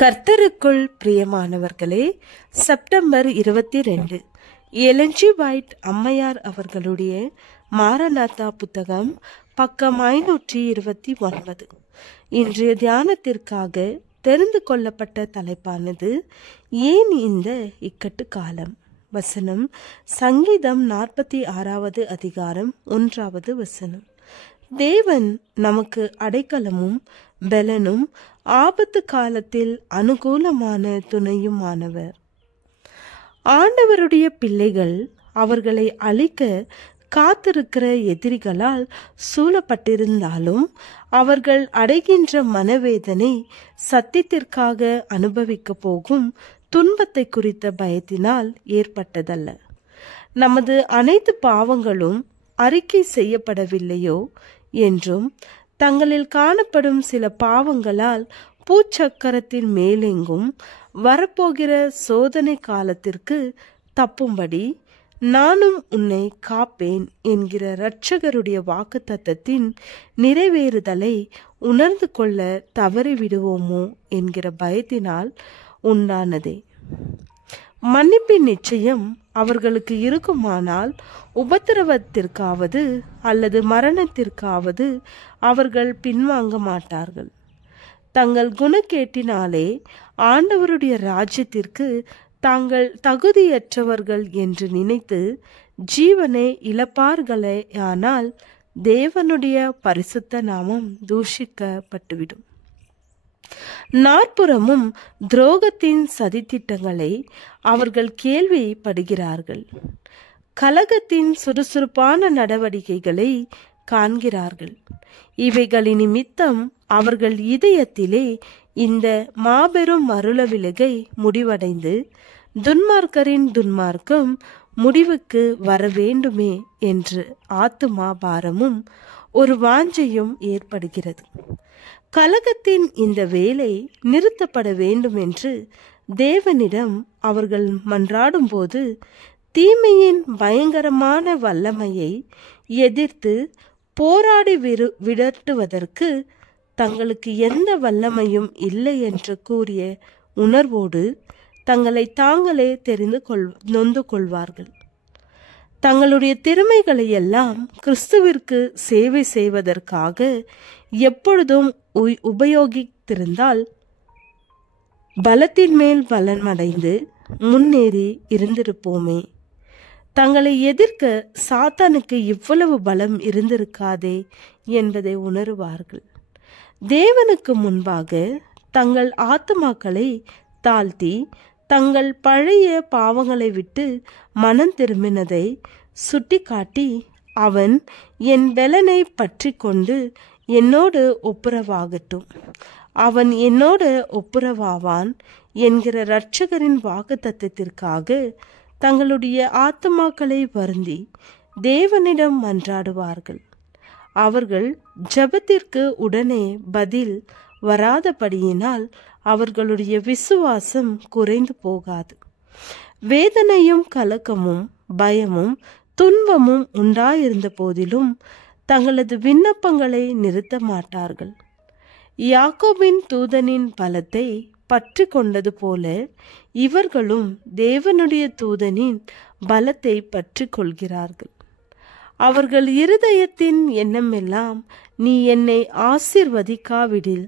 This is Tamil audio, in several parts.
கர்த்தருக்குள் பிரியமானவர்களே, செப்டம்பர் 22 எலஞ்சி வைட் அம்மையார் அவர்களுடைய மாரநாதா புத்தகம், பக்கம் 529. இன்றைய தியானத்திற்காக தெரிந்து கொள்ளப்பட்ட தலைப்பானது ஏன் இந்த இக்கட்டு காலம். வசனம் சங்கீதம் 46வது அதிகாரம் 1வது வசனம். தேவன் நமக்கு அடைக்கலமும் பலனும் ஆபத்து காலத்தில் அனுகூலமான துணையுமானவர். ஆண்டவருடைய பிள்ளைகள் அவர்களை அழிக்க காத்திருக்கிற எதிரிகளால் சூழப்பட்டிருந்தாலும் அவர்கள் அடைகின்ற மனவேதனை சத்தியத்திற்காக அனுபவிக்க போகும் துன்பத்தை குறித்த பயத்தினால் ஏற்பட்டதல்ல. நமது அனைத்து பாவங்களும் அறிக்கை செய்யப்படவில்லையோ என்றும் தங்களில் காணப்படும் சில பாவங்களால் பூச்சக்கரத்தின் மேலெங்கும் வரப்போகிற சோதனை காலத்திற்கு தப்பும்படி நானும் உன்னை காப்பேன் என்கிற இரட்சகருடைய வாக்குத்தத்தத்தின் நிறைவேறுதலை உணர்ந்து கொள்ள தவறிவிடுவோமோ என்கிற பயத்தினால் உண்டானதே. மன்னிப்பின் நிச்சயம் அவர்களுக்கு இருக்குமானால் உபத்திரவத்திற்காவது அல்லது மரணத்திற்காவது அவர்கள் பின்வாங்க மாட்டார்கள். தங்கள் குணக்கேட்டினாலே ஆண்டவருடைய ராஜ்யத்திற்கு தாங்கள் தகுதியற்றவர்கள் என்று நினைத்து ஜீவனை இழப்பார்களேயானால் தேவனுடைய பரிசுத்த நாமம் தூஷிக்கப்பட்டுவிடும். நாற்புறமும் துரோகத்தின் சதித்திட்டங்களை அவர்கள் கேள்விப்படுகிறார்கள். கலகத்தின் சுறுசுறுப்பான நடவடிக்கைகளை காண்கிறார்கள். இவைகளின் நிமித்தம் அவர்கள் இதயத்திலே இந்த மாபெரும் மருளவிலகை முடிவடைந்து துன்மார்க்கரின் துன்மார்க்கம் முடிவுக்கு வர வேண்டுமே என்று ஆத்துமா பாரமும் ஒரு வாஞ்சையும் ஏற்படுகிறது. கலகத்தின் இந்த வேலை நிறுத்தப்பட வேண்டும் என்று தேவனிடம் அவர்கள் மன்றாடும் போது தீமையின் பயங்கரமான வல்லமையை எதிர்த்து போராடி விரட்டுவதற்கு தங்களுக்கு எந்த வல்லமையும் இல்லை என்று கூறிய உணர்வோடு தங்களை தாங்களே நொந்து கொள்வார்கள். தங்களுடைய திறமைகளை எல்லாம் கிறிஸ்துவிற்கு சேவை செய்வதற்காக எப்பொழுதும் உபயோகித்திருந்தால் பலத்தின் மேல் பலமடைந்து முன்னேறி இருந்திருப்போமே. தங்களை எதிர்க்க சாத்தானுக்கு இவ்வளவு பலம் இருந்திருக்காதே என்பதை உணருவார்கள். தேவனுக்கு முன்பாக தங்கள் ஆத்துமாக்களை தாழ்த்தி தங்கள் பழைய பாவங்களை விட்டு மனம் திரும்பினதை சுட்டிக்காட்டி அவன் என் பலனை பற்றி கொண்டு என்னோடு ஒப்புரவாகட்டும், அவன் என்னோடு ஒப்புரவாவான் என்கிற இரட்சகரின் வாக்குத்தத்தத்திற்காக தங்களுடைய ஆத்துமாக்களை வருந்தி தேவனிடம் மன்றாடுவார்கள். அவர்கள் ஜெபத்திற்கு உடனே பதில் வராதபடியினால் அவர்களுடைய விசுவாசம் குறைந்து போகாது. வேதனையும் கலக்கமும் பயமும் துன்பமும் உண்டாயிருந்த போதிலும் தங்களது விண்ணப்பங்களை நிறுத்த மாட்டார்கள். யாக்கோபின் தூதனின் பலத்தை பற்றி கொண்டது போல இவர்களும் தேவனுடைய தூதனின் பலத்தை பற்றி கொள்கிறார்கள். அவர்கள் இருதயத்தின் எண்ணமெல்லாம் நீ என்னை ஆசீர்வதிக்காவிடில்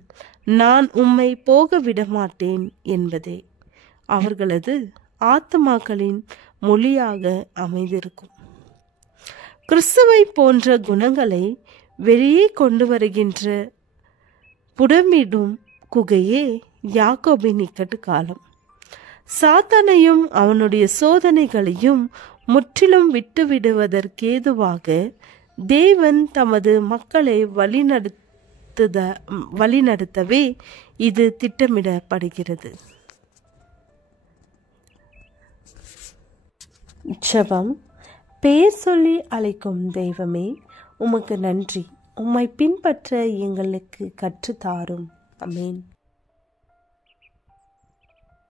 நான் உம்மை போக விடமாட்டேன் என்பதே அவர்களது ஆத்துமாக்களின் மொழியாக அமைந்திருக்கும். கிறிஸ்துவை போன்ற குணங்களை வெளியே கொண்டு வருகின்ற புடமிடும் குகையே யாக்கோபின் இக்கட்டு காலம். சாத்தானையும் அவனுடைய சோதனைகளையும் முற்றிலும் விட்டுவிடுவதற்கேதுவாக தேவன் தமது மக்களை வழிநடத்தவே இது திட்டமிடப்படுகிறது. ஜெபம். பெயர் சொல்லி அழைக்கும் தெய்வமே, உமக்கு நன்றி. உம்மை பின்பற்ற எங்களுக்கு கற்றுத்தாரும். ஆமென்.